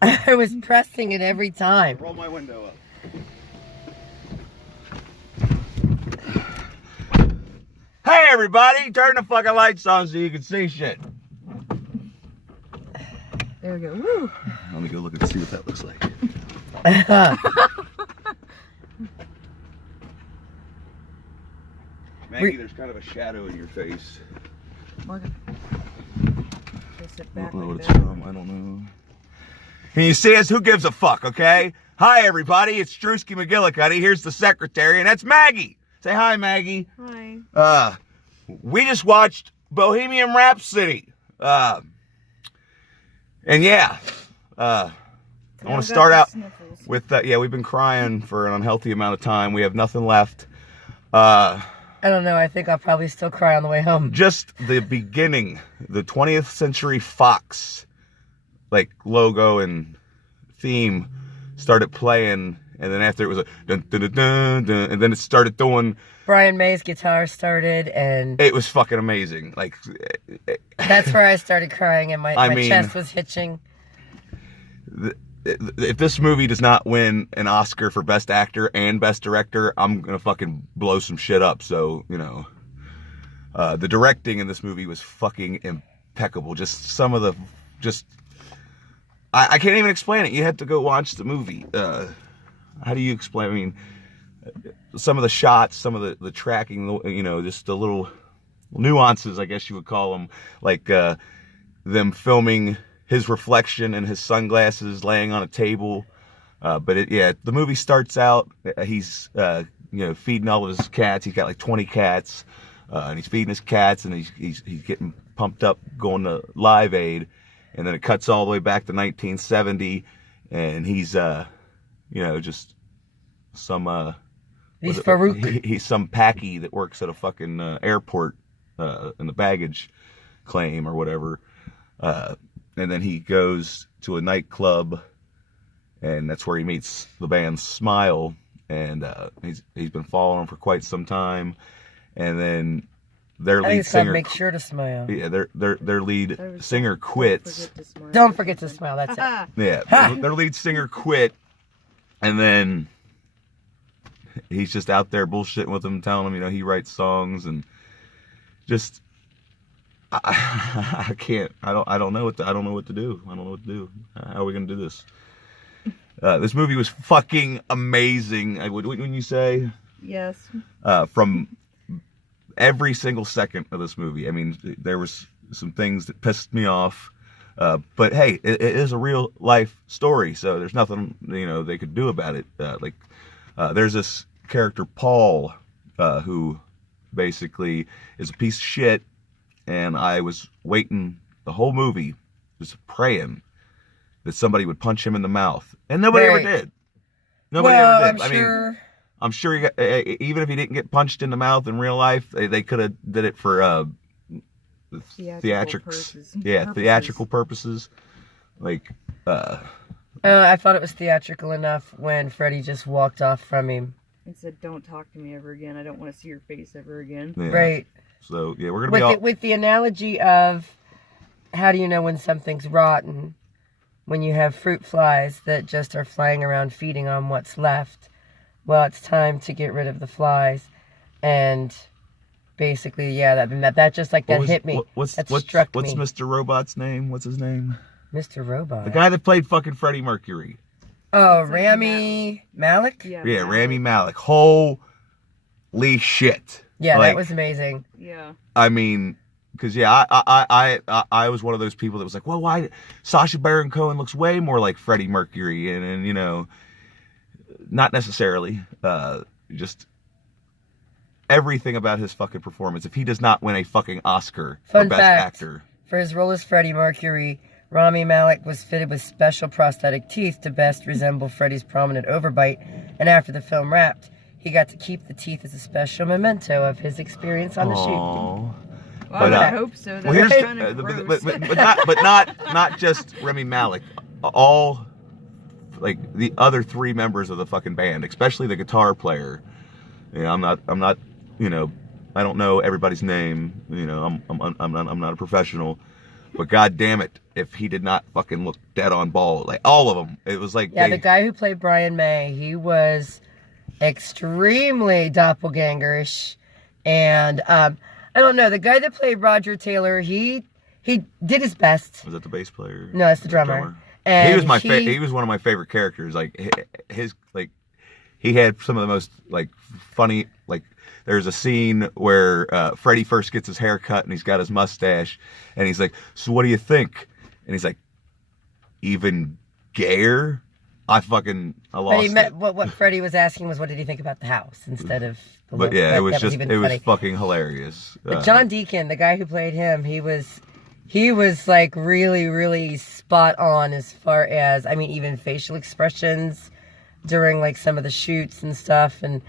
I was pressing it every time. Roll my window up. Hey everybody, turn the fucking lights on so you can see shit. There we go. Woo. Let me go look and see what that looks like. Maggie, there's kind of a shadow in your face. Okay. I don't know what it's from. I don't know. Can you see us? Who gives a fuck, okay? Hi, everybody. It's Drewski McGillicuddy. Here's the secretary, and that's Maggie. Say hi, Maggie. Hi. We just watched Bohemian Rhapsody. And yeah, I want to start out with, yeah, we've been crying for an unhealthy amount of time. We have nothing left. I don't know. I think I'll probably still cry on the way home. Just the beginning, the 20th Century Fox, like, logo and theme started playing, and then after it was a dun dun dun dun, dun, and then it started doing. Brian May's guitar started, and it was fucking amazing. Like, that's where I started crying, and my chest was hitching. If this movie does not win an Oscar for Best Actor and Best Director, I'm gonna fucking blow some shit up. So, you know, the directing in this movie was fucking impeccable. Just some of the, I can't even explain it. You have to go watch the movie. How do you explain? I mean, some of the shots, some of the tracking, you know, just the little nuances, I guess you would call them, like them filming his reflection in his sunglasses laying on a table. But yeah, the movie starts out, he's, you know, feeding all of his cats. He's got like 20 cats, and he's feeding his cats, and he's getting pumped up going to Live Aid. And then it cuts all the way back to 1970, and he's, you know, just some, he's Farouk. He's some packy that works at a fucking airport in the baggage claim or whatever. And then he goes to a nightclub, and that's where he meets the band Smile, and he's been following them for quite some time. And then their lead singer, make sure to smile. Yeah, their lead singer quits. Don't forget to smile. That's it. Yeah, their lead singer quit, and then he's just out there bullshitting with them, telling them, you know, he writes songs, and just. I can't. I don't know what to do. I don't know what to do. How are we gonna do this? This movie was fucking amazing. Wouldn't you say? Yes. From every single second of this movie. I mean, there was some things that pissed me off, but hey, it is a real life story, so there's nothing, you know, they could do about it. There's this character Paul, who basically is a piece of shit. And I was waiting the whole movie, just praying that somebody would punch him in the mouth. And nobody ever did. Nobody ever did. I'm sure he got, even if he didn't get punched in the mouth in real life, they could have did it for theatrical purposes. Like, I thought it was theatrical enough when Freddie just walked off from him and said, "Don't talk to me ever again. I don't want to see your face ever again." Yeah. Right. So, yeah, we're going to with the analogy of how do you know when something's rotten? When you have fruit flies that just are flying around feeding on what's left. Well, it's time to get rid of the flies. And basically, yeah, that just like that hit me. Struck me. What's Mr. Robot's name? What's his name? Mr. Robot. The guy that played fucking Freddie Mercury. Oh, Rami Malek? Yeah, Rami Malek. Holy shit. Yeah, like, that was amazing. Yeah. I mean, because yeah, I was one of those people that was like, well, why Sacha Baron Cohen looks way more like Freddie Mercury, and you know, not necessarily. Just everything about his fucking performance. If he does not win a fucking Oscar for Best Actor for his role as Freddie Mercury, Rami Malek was fitted with special prosthetic teeth to best resemble Freddie's prominent overbite, and after the film wrapped, he got to keep the teeth as a special memento of his experience on the shoot. Well, but, I hope so. That well, kind of but not just Rami Malek. All, like, the other three members of the fucking band, especially the guitar player. You know, I'm not, you know, I don't know everybody's name. You know, I'm not a professional, But god damn it, if he did not fucking look dead on ball, like all of them, it was like Yeah, the guy who played Brian May, he was extremely doppelgangerish, and I don't know, the guy that played Roger Taylor, he did his best. Was that the bass player? No, that's the drummer. And he was he was one of my favorite characters. Like his like he had some of the most like funny like. There's a scene where Freddie first gets his hair cut and he's got his mustache and he's like, so what do you think? And he's like, even gayer? I lost it. What Freddie was asking was, what did he think about the house instead of the But yeah, it was funny. fucking hilarious. But John Deacon, the guy who played him, he was like really, really spot on as far as, I mean, even facial expressions during like some of the shoots and stuff, and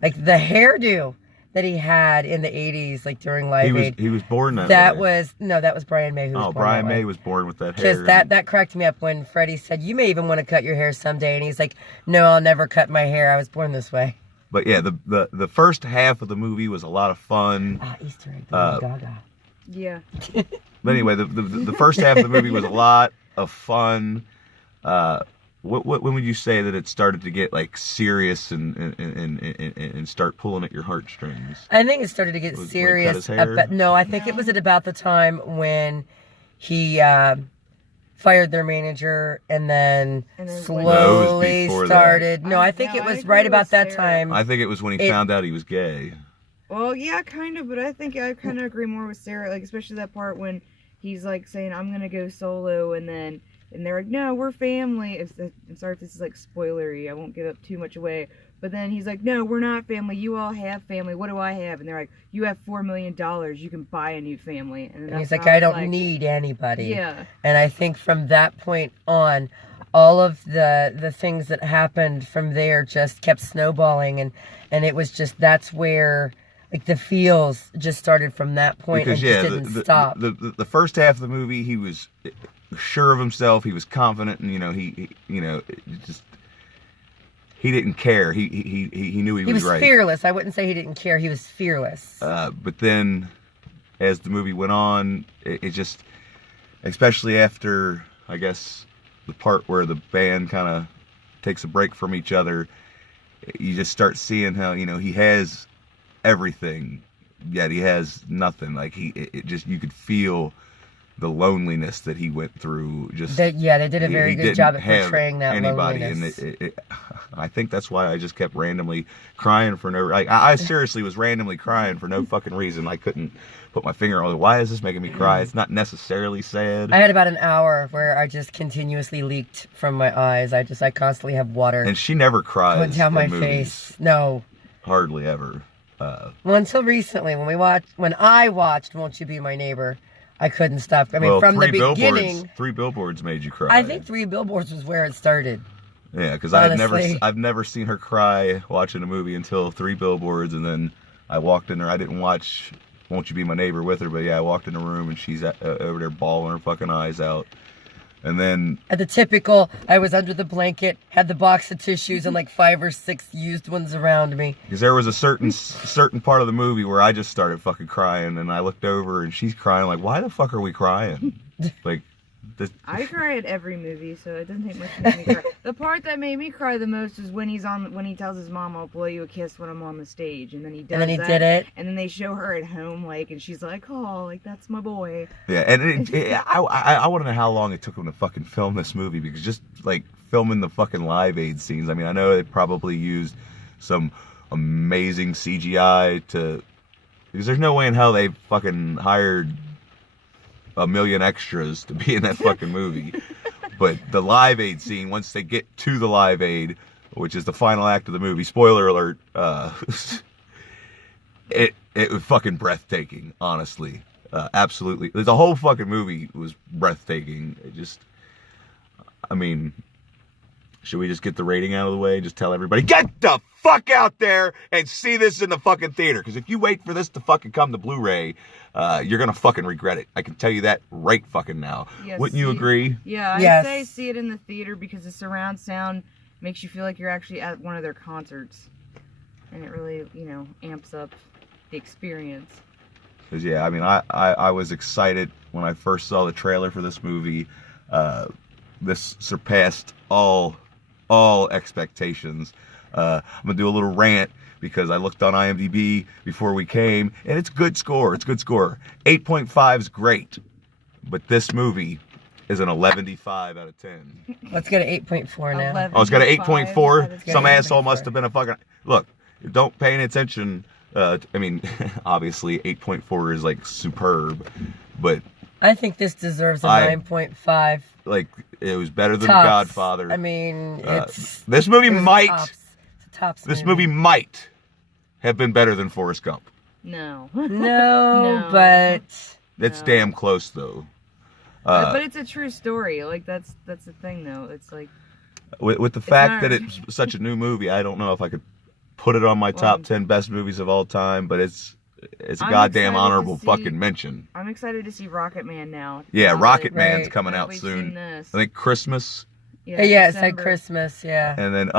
like the hairdo that he had in the 80s, like during Live Aid. He was born that way. That was Brian May who was born Brian that way. May was born with that hair. Because that cracked me up when Freddie said, you may even want to cut your hair someday. And he's like, no, I'll never cut my hair. I was born this way. But yeah, the first half of the movie was a lot of fun. Easter egg, Gaga. Yeah. But anyway, the first half of the movie was a lot of fun. When would you say that it started to get like serious and start pulling at your heartstrings? I think it started to get serious. I think it was at about the time when he fired their manager and then slowly started. That. No, I think it was right about that time. I think it was when he found out he was gay. Well, yeah, kind of, but I think I kind of agree more with Sarah, like especially that part when he's like saying, I'm gonna go solo, and they're like, no, we're family. I'm sorry if this is like spoilery. I won't give up too much away. But then he's like, no, we're not family. You all have family. What do I have? And they're like, you have $4 million. You can buy a new family. And he's like, I don't need anybody. Yeah. And I think from that point on, all of the things that happened from there just kept snowballing. And it was just, that's where like the feels just started from that point and just didn't stop. The first half of the movie, he was sure of himself. He was confident, and he didn't care. He knew he was right. He was fearless. I wouldn't say he didn't care. He was fearless. But then, as the movie went on, it just, especially after I guess the part where the band kind of takes a break from each other, you just start seeing how he has everything, yet he has nothing. Like you could feel the loneliness that he went through. They did a very good job at portraying that loneliness. And I think that's why I just kept randomly crying for no. Like I seriously was randomly crying for no fucking reason. I couldn't put my finger on it. Why is this making me cry? It's not necessarily sad. I had about an hour where I just continuously leaked from my eyes. I constantly have water. And she never cries. Went down my face. No. Hardly ever. Well, until recently, when I watched "Won't You Be My Neighbor," I couldn't stop. I mean, from the beginning, 3 Billboards made you cry. I think 3 Billboards was where it started. Yeah, because I've never seen her cry watching a movie until 3 Billboards, and then I walked in there. I didn't watch "Won't You Be My Neighbor" with her, but yeah, I walked in the room and she's over there bawling her fucking eyes out. And then at the typical, I was under the blanket, had the box of tissues and like 5 or 6 used ones around me. Because there was a certain part of the movie where I just started fucking crying, and I looked over and she's crying. Like, why the fuck are we crying? Like, I cry at every movie, so it doesn't take much to make me cry. The part that made me cry the most is when he tells his mom, "I'll blow you a kiss when I'm on the stage," and then he does. And then he did it. And then they show her at home, like, and she's like, "Oh, like that's my boy." Yeah, and I want to know how long it took him to fucking film this movie, because just like filming the fucking Live Aid scenes. I mean, I know they probably used some amazing CGI because there's no way in hell they fucking hired 1 million extras to be in that fucking movie. But the Live Aid scene, once they get to the Live Aid, which is the final act of the movie, spoiler alert, it was fucking breathtaking, honestly. Absolutely. The whole fucking movie was breathtaking. Should we just get the rating out of the way? Just tell everybody, get the fuck out there and see this in the fucking theater. Because if you wait for this to fucking come to Blu-ray, you're going to fucking regret it. I can tell you that right fucking now. Yeah, Wouldn't you agree? Yeah, I'd say see it in the theater, because the surround sound makes you feel like you're actually at one of their concerts. And it really, amps up the experience. Because yeah, I mean, I was excited when I first saw the trailer for this movie. This surpassed all expectations. I'm gonna do a little rant because I looked on IMDb before we came, and it's good score. It's good score. 8.5 is great, but this movie is an 11.5 out of 10. Let's get an 8.4 now. Oh, it's got an 8.4. It's Some got an asshole 8.4. must have been a fucking look. Don't pay any attention. I mean, obviously 8.4 is like superb, but I think this deserves a I- 9.5. like it was better than Tops. Godfather. I mean, it's this movie it was might. tops. It's a tops This movie might have been better than Forrest Gump. No. No, No. but It's No. damn close though. But it's a true story. Like that's the thing though. It's like With the fact not- that it's such a new movie, I don't know if I could put it on my top 10 best movies of all time, but it's a I'm goddamn excited to honorable see- fucking mention. I'm excited to see Rocket Man now. Yeah, Now Rocket that- Man's Right. coming now that out we've soon. seen this. I think Christmas. yeah, it's like December. Christmas. Yeah. And then,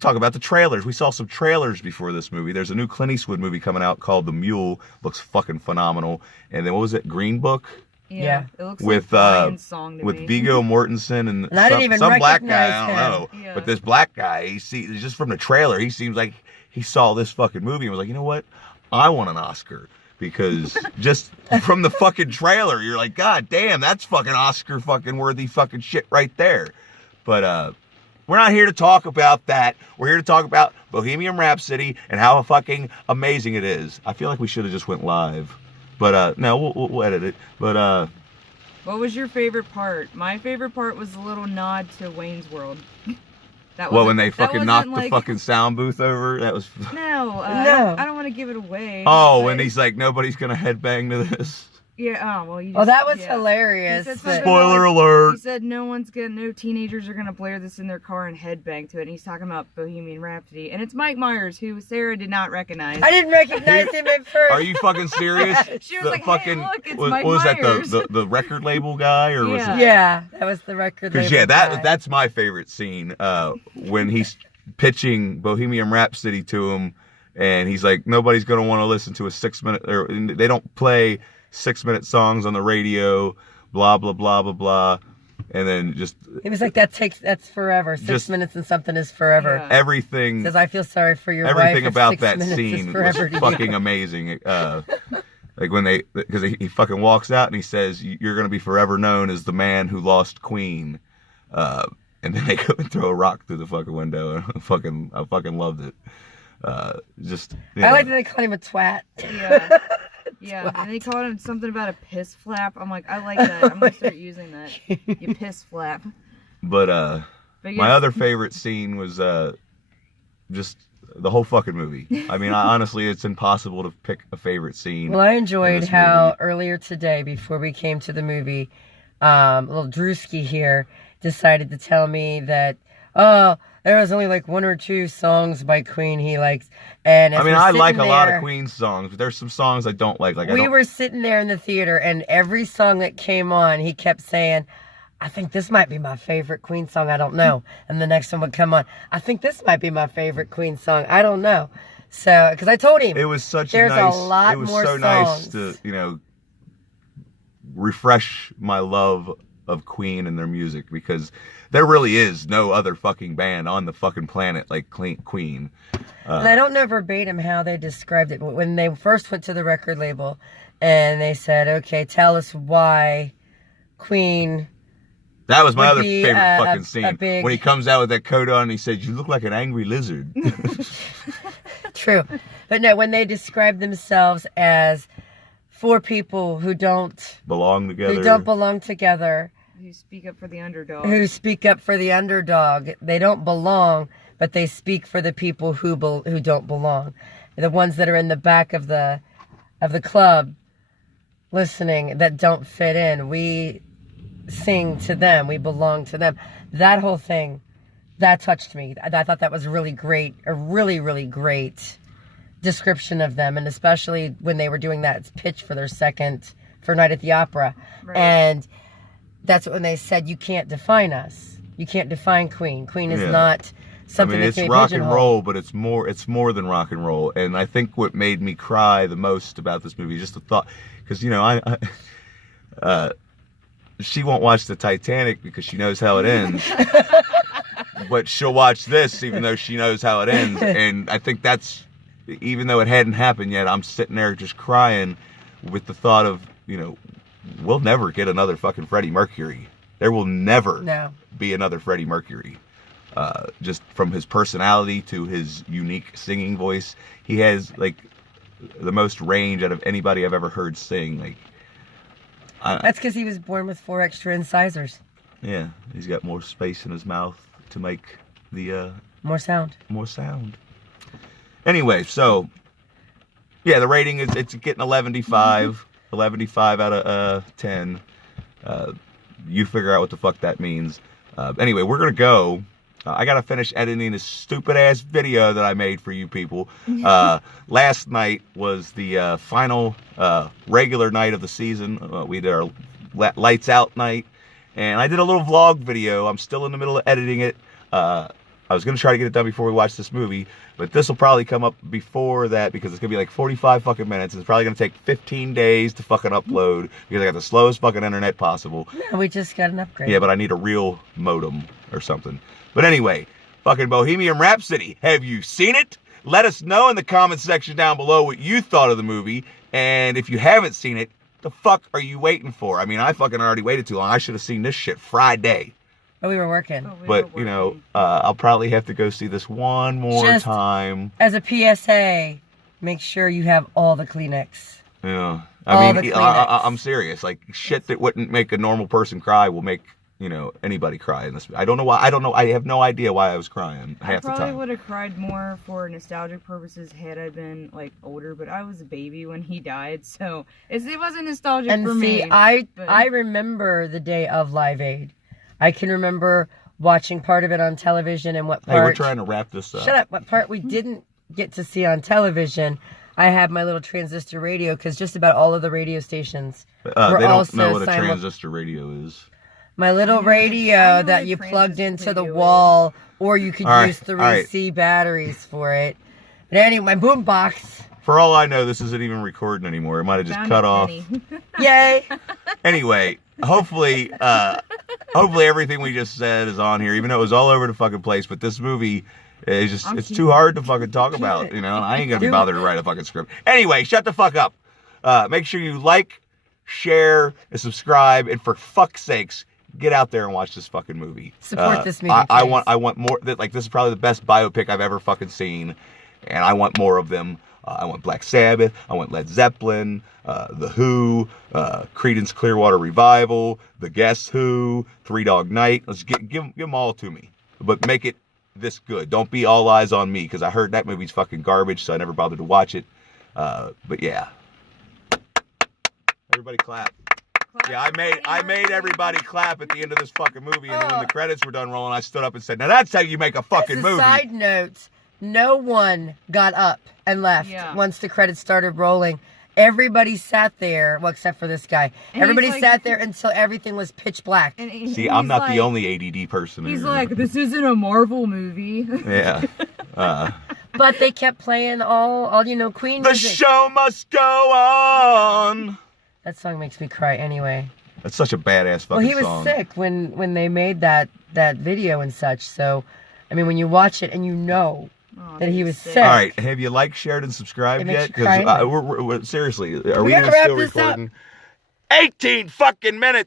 talk about the trailers. We saw some trailers before this movie. There's a new Clint Eastwood movie coming out called The Mule. Looks fucking phenomenal. And then what was it? Green Book Yeah. It looks with like Brian's song to with me. Viggo Mortensen and, And I didn't even some black guy. recognize I don't know. him. But Yeah. this black guy, just from the trailer, he seems like he saw this fucking movie and was like, you know what? I want an Oscar. Because just from the fucking trailer, you're like, God damn, that's fucking Oscar fucking worthy fucking shit right there. But we're not here to talk about that. We're here to talk about Bohemian Rhapsody and how fucking amazing it is. I feel like we should have just went live. But no, we'll edit it. But What was your favorite part? My favorite part was the little nod to Wayne's World. That well, wasn't- when they that fucking wasn't knocked like, the fucking sound booth over, that was. No, No. I don't want to give it away. Oh, but- when he's like, nobody's gonna headbang to this. Yeah. Oh well. You just, Oh, that was yeah. hilarious. He said but- something Spoiler He alert. said no teenagers are gonna blare this in their car and headbang to it. And he's talking about Bohemian Rhapsody, and it's Mike Myers, who Sarah did not recognize. I didn't recognize him at first. Are you fucking serious? She was like, "Hey, look, it's Mike what was Myers." that? The record label guy or was Yeah. it? Yeah, that was the record. Because label yeah, guy. that's my favorite scene. When he's pitching Bohemian Rhapsody to him, and he's like, nobody's gonna want to listen to a 6-minute, or they don't play 6-minute songs on the radio. Blah blah blah blah blah, and then just He was like, that's forever. 6 minutes and something is forever. Yeah. everything. Says, I feel sorry for your wife. Everything if about 6 that minutes is scene was forever to you. fucking amazing. Like when because he fucking walks out and he says, "You're gonna be forever known as the man who lost Queen," and then they go and throw a rock through the fucking window. And I fucking loved it. Just you I know. like that they called him a twat. Yeah. Yeah. And they called him something about a piss flap. I'm like, I like that. I'm gonna start using that. You piss flap. But But my yes, other favorite scene was just the whole fucking movie. I mean, honestly, it's impossible to pick a favorite scene. Well, I enjoyed this how movie. earlier today, before we came to the movie, little Drewski here decided to tell me that, oh, there was only like 1 or 2 songs by Queen he likes. And as I mean, we're I like a sitting lot there- of Queen songs, but there's some songs I don't like. Like we were sitting there in the theater, and every song that came on, he kept saying, I think this might be my favorite Queen song. I don't know. And the next one would come on. I think this might be my favorite Queen song. I don't know. So, because I told him. It was such There's a nice. a lot it was more so nice songs. to refresh my love of Queen and their music, because there really is no other fucking band on the fucking planet like Queen. And I don't know verbatim how they described it. When they first went to the record label and they said, okay, tell us why Queen. That was my would other be, favorite a fucking scene. big- When he comes out with that coat on and he said, "You look like an angry lizard." True. But no, when they described themselves as 4 people who don't Belong together. belong together, who speak up for the underdog. who speak up for the underdog. They don't belong, but they speak for the people who don't belong. The ones that are in the back of the club listening that don't fit in. We sing to them. We belong to them. That whole thing, that touched me. I thought that was really great. A really, really great description of them. And especially when they were doing that pitch for Night at the Opera. Right. And that's when they said, you can't define us. You can't define Queen. Queen is Yeah. not something it's that rock and roll, but it's more than rock and roll. And I think what made me cry the most about this movie is just the thought, because she won't watch the Titanic because she knows how it ends. But she'll watch this even though she knows how it ends. And I think that's, even though it hadn't happened yet, I'm sitting there just crying with the thought of, we'll never get another fucking Freddie Mercury. There will never be another Freddie Mercury. Just from his personality to his unique singing voice. He has, like, the most range out of anybody I've ever heard sing. Like, that's because he was born with 4 extra incisors. Yeah, he's got more space in his mouth to make the more sound. Anyway, so yeah, the rating is, it's getting 11.5 out of 10. You figure out what the fuck that means. Anyway, we're gonna go. I gotta finish editing this stupid ass video that I made for you people. Last night was the final regular night of the season. We did our lights out night, and I did a little vlog video. I'm still in the middle of editing it. I was gonna try to get it done before we watch this movie, but this will probably come up before that because it's gonna be like 45 fucking minutes. It's probably gonna take 15 days to fucking upload because I got the slowest fucking internet possible. Yeah, we just got an upgrade. Yeah, but I need a real modem or something. But anyway, fucking Bohemian Rhapsody. Have you seen it? Let us know in the comments section down below what you thought of the movie. And if you haven't seen it, the fuck are you waiting for? I mean, I fucking already waited too long. I should have seen this shit Friday. But we were working. But, I'll probably have to go see this one more time. As a PSA, make sure you have all the Kleenex. Yeah. I'm serious. Like, shit that wouldn't make a normal person cry will make, anybody cry in this. I don't know why. I have no idea why I was crying half the time. I probably would have cried more for nostalgic purposes had I been, like, older, but I was a baby when he died, so it wasn't nostalgic for me. And see, I remember the day of Live Aid. I can remember watching part of it on television and what part... Hey, we're trying to wrap this up. Shut up. What part we didn't get to see on television, I had my little transistor radio, because just about all of the radio stations were they don't also know what a transistor radio is. My little radio that you plugged into the wall, or you could use 3C batteries for it. But anyway, my boom box. For all I know, this isn't even recording anymore. It might have just cut off. Yay! Anyway, hopefully everything we just said is on here, even though it was all over the fucking place. But this movie is just, it's too hard to fucking talk about, and I ain't gonna be bothered to write a fucking script. Anyway, shut the fuck up. Make sure you like, share, and subscribe, and for fuck's sakes, get out there and watch this fucking movie. Support this movie. I want more. Like, this is probably the best biopic I've ever fucking seen, and I want more of them. I want Black Sabbath. I want Led Zeppelin, The Who, Creedence Clearwater Revival, The Guess Who, Three Dog Night. Let's give them all to me, but make it this good. Don't be all eyes on me, because I heard that movie's fucking garbage, so I never bothered to watch it. But yeah, everybody clap. Yeah, I made everybody clap at the end of this fucking movie, and then when the credits were done rolling, I stood up and said, "Now that's how you make a fucking movie." Side note. No one got up and left once the credits started rolling. Everybody sat there, well, except for this guy. And everybody sat there until everything was pitch black. See, I'm not the only ADD person. He's like, this isn't a Marvel movie. Yeah. But they kept playing all Queen The music. show must go on. That song makes me cry anyway. That's such a badass fucking song. Well, he was sick when they made that video and such. So, I mean, when you watch it and that he was sick. All right, have you liked, shared, and subscribed yet? Because we're seriously, are we even still recording? 18 fucking minutes.